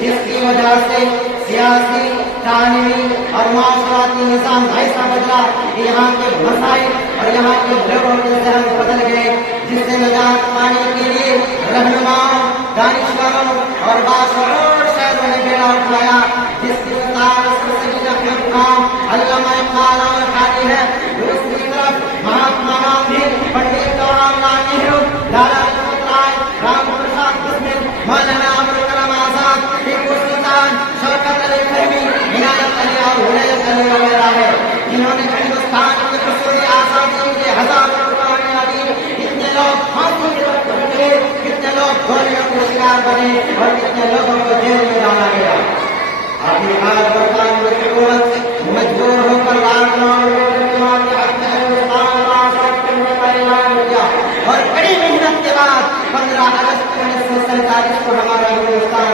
جس کی وجہ سے سیاسی تعلیمی اور معاشرتی نظام ایسا بدلا کہ یہاں کے مسائل اور یہاں کے لوگوں کے ذہن بدل گئے، جس سے نجات پانے کے لیے رہنماؤں، دانشوروں اور باشعور شہروں نے بیڑا اٹھایا، جس کی علامہ اقبال خالی ہے، دوسری طرف مہاتما گاندھی، پنڈت جواہر لال نہرو، لالا لاجپت رائے، رام پرساد بسمل، مولانا ابوالکلام کلام آزاد، ٹیپو سلطان، شوکت علی کرمی، عنایت علی اور ولایت علی وغیرہ ہے، جنہوں نے ہندوستان کی خصوصی آزادی کے ہزاروں قربانیاں دی۔ کتنے لوگ پھانسی کے وقت بیٹھے، کتنے لوگ گولیوں کے شکار بنے اور کتنے لوگوں کو جیل میں ڈالا گیا۔ اپنی حال برطانوی کی حکومت سے مجبور ہو کر لاکھ اور بڑی محنت کے بعد 15 اگست 1947 کو ہمارا ہندوستان